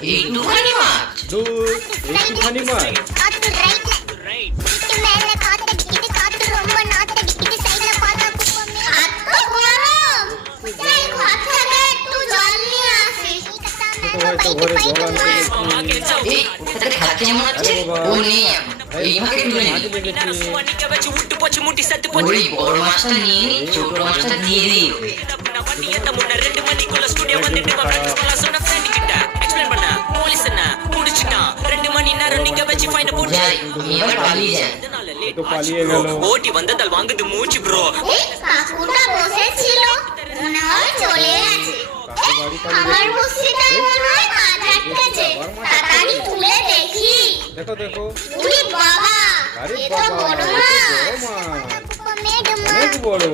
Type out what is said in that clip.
একটুখানি মাছ? দূর, একটুখানি মাছ। ছোট ভাই তো ঘরে জল আনতে গেছে। এই ওটাতে খাচ্ছে মনে হচ্ছে। ও নেই এখন। এই ভাগে তুলে মাছ নি। লেগেছে। ওই বড় মাছটা নিয়ে নি, ছোট মাছটা দিয়ে দিই ওকে। যাই, আমি এবার পালিয়ে যাই। তো পালিয়ে গেল। ஓட்டி வந்ததால் வாங்குது மூச்சு ப்ரோ এই কাকুটা বসেছিল মনে হয় চলে গেছে। কাকু বাড়ি পালিয়ে আমার গেছে। বসিটা মনে হয় মাছ আটকেছে, তাড়াতাড়ি তুলে দেখি। দেখো দেখো। উরি বাবা, আরে এ তো বাবা, বড় এ তো মাছ। বড় মাছ। অনেক বড়।